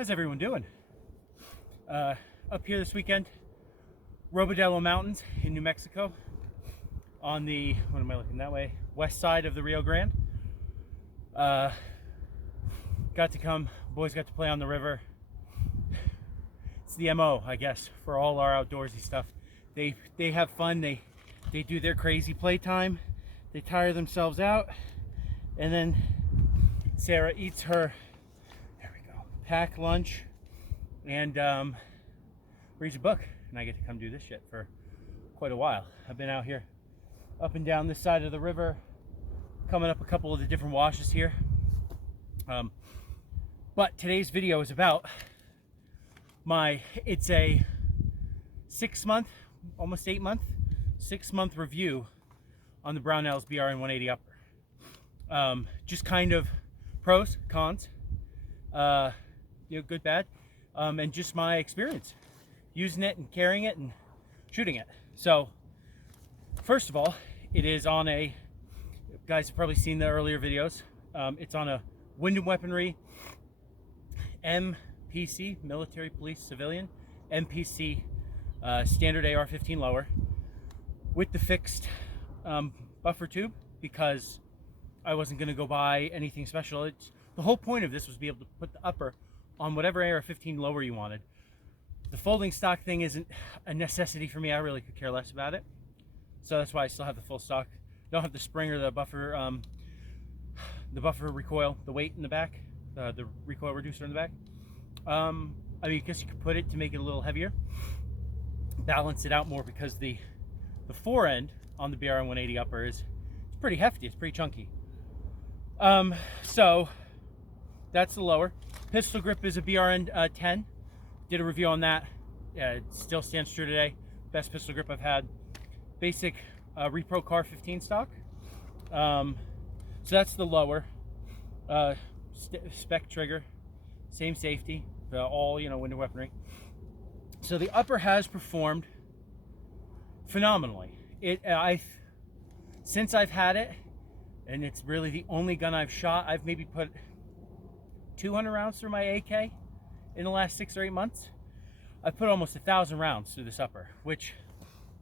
How's everyone doing? Up here this weekend, Robledo Mountains in New Mexico, on the, what am I looking that way, west side of the Rio Grande. Got to come, boys got to play on the river. It's the MO, I guess, for all our outdoorsy stuff. They have fun, they do their crazy playtime, they tire themselves out, and then Sarah eats her, there we go, pack lunch, and reads a book, and I get to come do this shit for quite a while. I've been out here up and down this side of the river, coming up a couple of the different washes here. But today's video is about it's a 6 month, almost 8 month, 6 month review on the Brownells BRN-180 upper. Just kind of pros, cons, good, bad, and just my experience using it and carrying it and shooting it. So first of all, it is on a, guys have probably seen the earlier videos, it's on a Wind and Weaponry MPC, military, police, civilian, MPC standard AR-15 lower with the fixed buffer tube, because I wasn't going to go buy anything special. The whole point of this was to be able to put the upper on whatever AR-15 lower you wanted. The folding stock thing isn't a necessity for me. I really could care less about it. So that's why I still have the full stock. Don't have the spring or the buffer recoil, the weight in the back, the recoil reducer in the back. I mean, I guess you could put it to make it a little heavier, balance it out more, because the fore end on the BRN-180 upper it's pretty hefty, it's pretty chunky. So that's the lower. Pistol grip is a BRN-10. Did a review on that. It still stands true today. Best pistol grip I've had. Basic Repro Car 15 stock. So that's the lower. Spec trigger, same safety, all Wind and Weaponry. So the upper has performed phenomenally. Since I've had it, and it's really the only gun I've shot, I've maybe put 200 rounds through my AK in the last 6 or 8 months. I've put almost 1,000 rounds through this upper, which,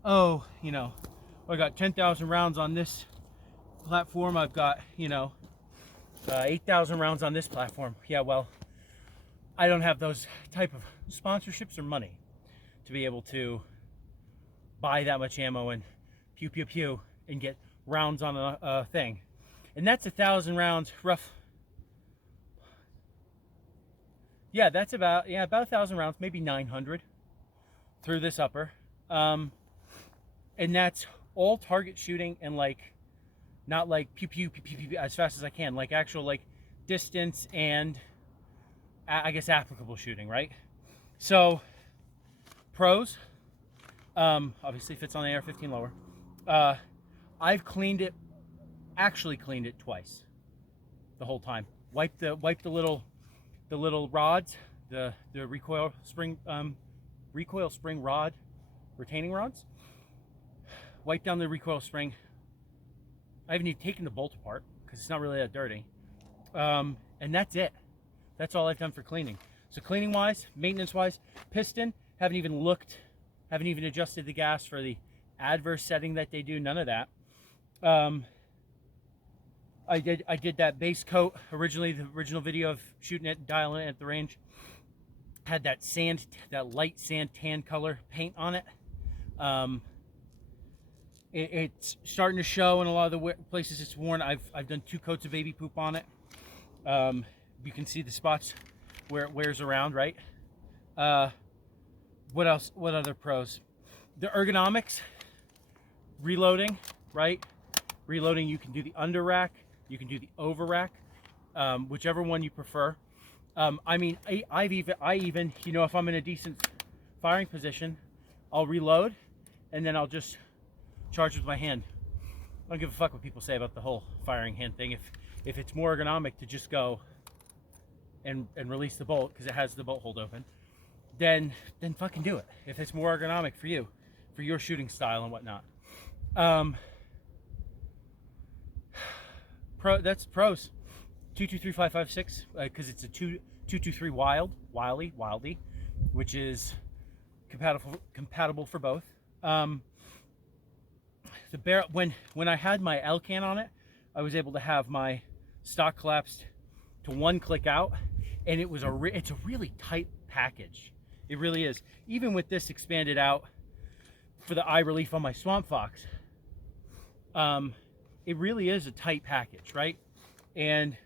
I got 10,000 rounds on this platform. I've got, 8,000 rounds on this platform. Yeah, well, I don't have those type of sponsorships or money to be able to buy that much ammo and pew pew pew and get rounds on a thing. And that's 1,000 rounds rough. Yeah, that's about 1,000 rounds, maybe 900 through this upper. And that's all target shooting, and not like pew pew pew pew, pew as fast as I can, like actual distance and I guess applicable shooting, right? So pros, obviously fits on the AR-15 lower. I've actually cleaned it twice the whole time. Wiped the little rods, the recoil spring rod, retaining rods. Wipe down the recoil spring. I haven't even taken the bolt apart because it's not really that dirty. And that's it. That's all I've done for cleaning. So cleaning wise, maintenance wise, piston, haven't even adjusted the gas for the adverse setting that they do, none of that. I did that base coat originally, the original video of shooting it, dialing it at the range. Had that light sand tan color paint on it. It's starting to show in a lot of the places it's worn. I've done 2 coats of baby poop on it. You can see the spots where it wears around, right? What else? What other pros? The ergonomics, reloading, right? Reloading, you can do the under rack, you can do the over rack, whichever one you prefer. I mean, I even, if I'm in a decent firing position, I'll reload and then I'll just charge with my hand. I don't give a fuck what people say about the whole firing hand thing. If it's more ergonomic to just go and release the bolt because it has the bolt hold open, then fucking do it. If it's more ergonomic for you, for your shooting style and whatnot. That's pros. 2, 2, 3, 5, 5, 6, because it's a 223 Wildy, which is compatible for both. The barrel, when I had my L can on it, I was able to have my stock collapsed to one click out, and it's a really tight package. It really is. Even with this expanded out for the eye relief on my Swamp Fox, it really is a tight package, right? And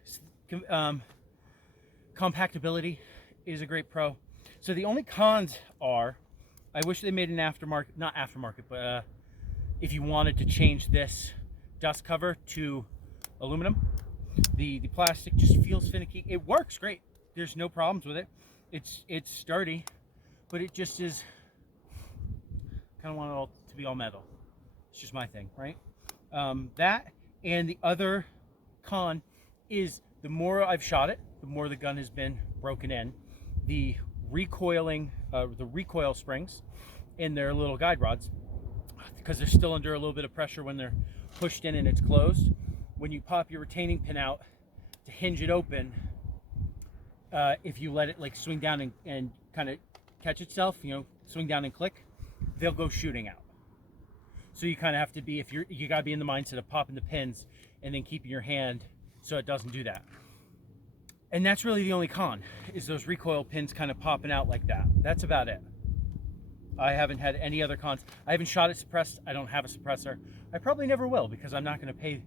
compactability is a great pro. So the only cons are, I wish they made an aftermarket, not aftermarket, but if you wanted to change this dust cover to aluminum, the plastic just feels finicky. It works great. There's no problems with it. It's sturdy, but it just is, kind of want it all to be all metal. It's just my thing, right? That, and the other con is the more I've shot it, the more the gun has been broken in. The recoiling, the recoil springs and their little guide rods, because they're still under a little bit of pressure when they're pushed in and it's closed. When you pop your retaining pin out to hinge it open, if you let it like swing down and kind of catch itself, you know, swing down and click, they'll go shooting out. So you kind of have to be, you got to be in the mindset of popping the pins and then keeping your hand so it doesn't do that. And that's really the only con, is those recoil pins kind of popping out like that. That's about it. I haven't had any other cons. I haven't shot it suppressed. I don't have a suppressor. I probably never will, because I'm not going to pay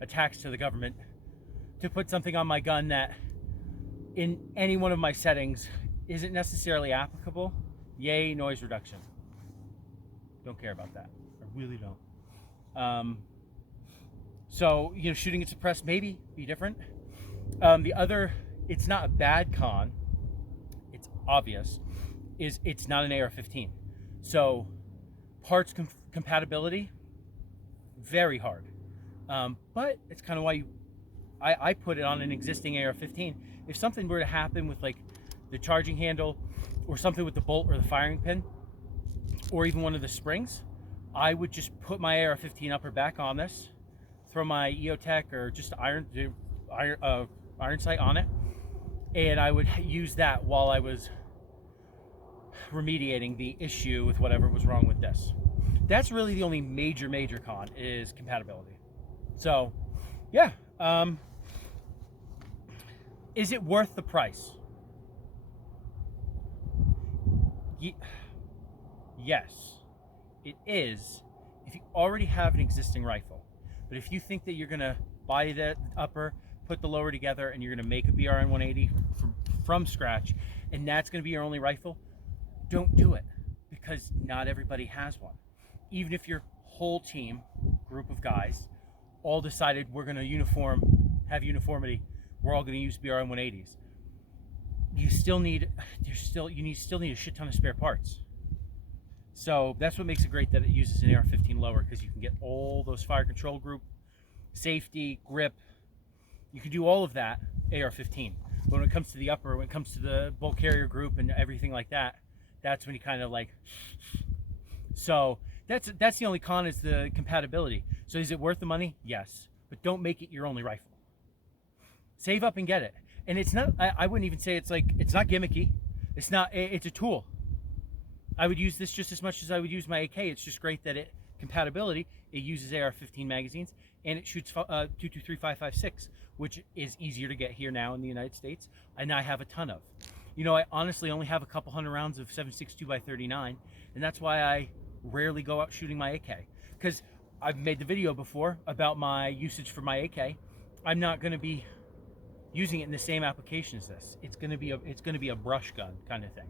a tax to the government to put something on my gun that in any one of my settings isn't necessarily applicable. Yay, noise reduction. Don't care about that. I really don't. So, you know, shooting it suppressed maybe be different. The other, it's not a bad con, it's obvious, is it's not an AR-15. So parts compatibility, very hard. But it's kind of why I put it on an existing AR-15. If something were to happen with like the charging handle or something with the bolt or the firing pin or even one of the springs, I would just put my AR-15 upper back on this, throw my EOTech or just iron sight on it, and I would use that while I was remediating the issue with whatever was wrong with this. That's really the only major con, is compatibility. So yeah, is it worth the price? Yes, it is if you already have an existing rifle. But if you think that you're gonna buy the upper, put the lower together, and you're gonna make a BRN-180 from scratch, and that's gonna be your only rifle, don't do it, because not everybody has one. Even if your whole team, group of guys, all decided we're gonna have uniformity, we're all gonna use BRN-180s, you still need a shit ton of spare parts. So that's what makes it great that it uses an AR-15 lower, because you can get all those fire control group, safety, grip. You can do all of that AR-15. But when it comes to the upper, when it comes to the bolt carrier group and everything like that, that's when you kind of like. So that's the only con, is the compatibility. So is it worth the money? Yes, but don't make it your only rifle. Save up and get it. And it's not. I wouldn't even say it's not gimmicky. It's not. It's a tool. I would use this just as much as I would use my AK. It's just great that compatibility. It uses AR-15 magazines, and it shoots 223-556, which is easier to get here now in the United States, and I have a ton of. You know, I honestly only have a couple hundred rounds of 7.62x39, and that's why I rarely go out shooting my AK, because I've made the video before about my usage for my AK. I'm not going to be using it in the same application as this. It's going to be a brush gun kind of thing.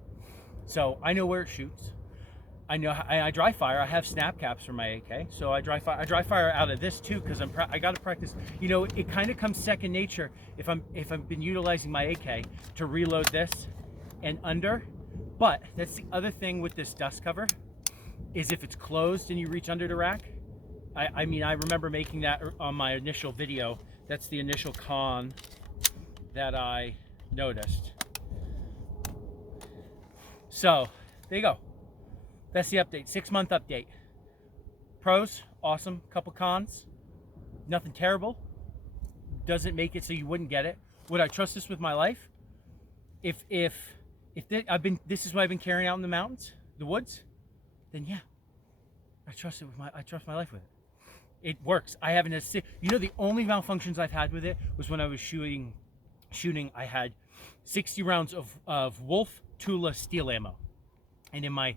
So I know where it shoots. I know I dry fire. I have snap caps for my AK, so I dry fire out of this too, because I got to practice. You know, it kind of comes second nature if I've been utilizing my AK to reload this and under. But that's the other thing with this dust cover, is if it's closed and you reach under the rack. I mean, I remember making that on my initial video. That's the initial con that I noticed. So there you go. That's the update. 6-month update. Pros, awesome. Couple cons, nothing terrible. Doesn't make it so you wouldn't get it. Would I trust this with my life? this is what I've been carrying out in the mountains, the woods, then yeah, I trust my life with it. It works. I haven't had, the only malfunctions I've had with it was when I was shooting. I had 60 rounds of Wolf Tula steel ammo, and in my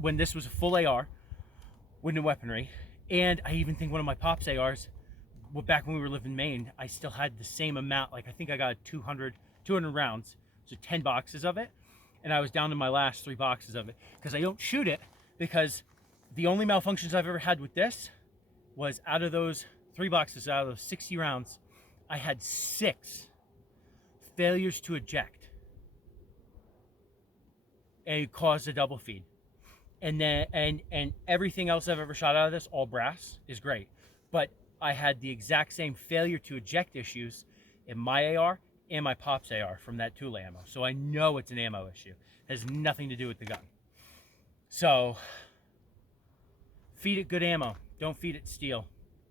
when this was a full AR, wooden weaponry, and I even think one of my Pops ARs, back when we were living in Maine, I still had the same amount. Like I think I got 200 rounds, so 10 boxes of it, and I was down to my last 3 boxes of it because I don't shoot it, because the only malfunctions I've ever had with this was out of those 3 boxes, out of those 60 rounds, I had 6 failures to eject. And it caused a double feed. And then and everything else I've ever shot out of this, all brass, is great. But I had the exact same failure to eject issues in my AR and my Pops AR from that Tula ammo. So I know it's an ammo issue. It has nothing to do with the gun. So feed it good ammo. Don't feed it steel.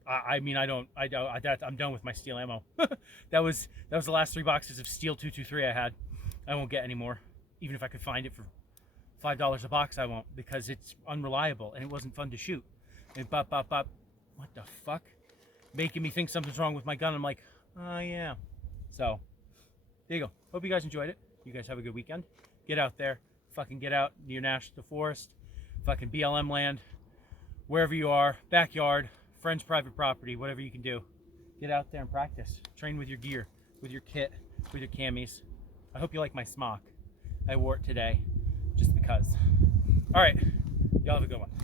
I'm done with my steel ammo. that was the last 3 boxes of steel 223 I had. I won't get any more. Even if I could find it for $5 a box, I won't, because it's unreliable and it wasn't fun to shoot. And bop, bop, bop. What the fuck? Making me think something's wrong with my gun. I'm like, oh yeah. So, there you go. Hope you guys enjoyed it. You guys have a good weekend. Get out there. Fucking get out near National Forest. Fucking BLM land. Wherever you are. Backyard. Friends' private property. Whatever you can do. Get out there and practice. Train with your gear. With your kit. With your camis. I hope you like my smock. I wore it today. Just because. Alright. Y'all have a good one.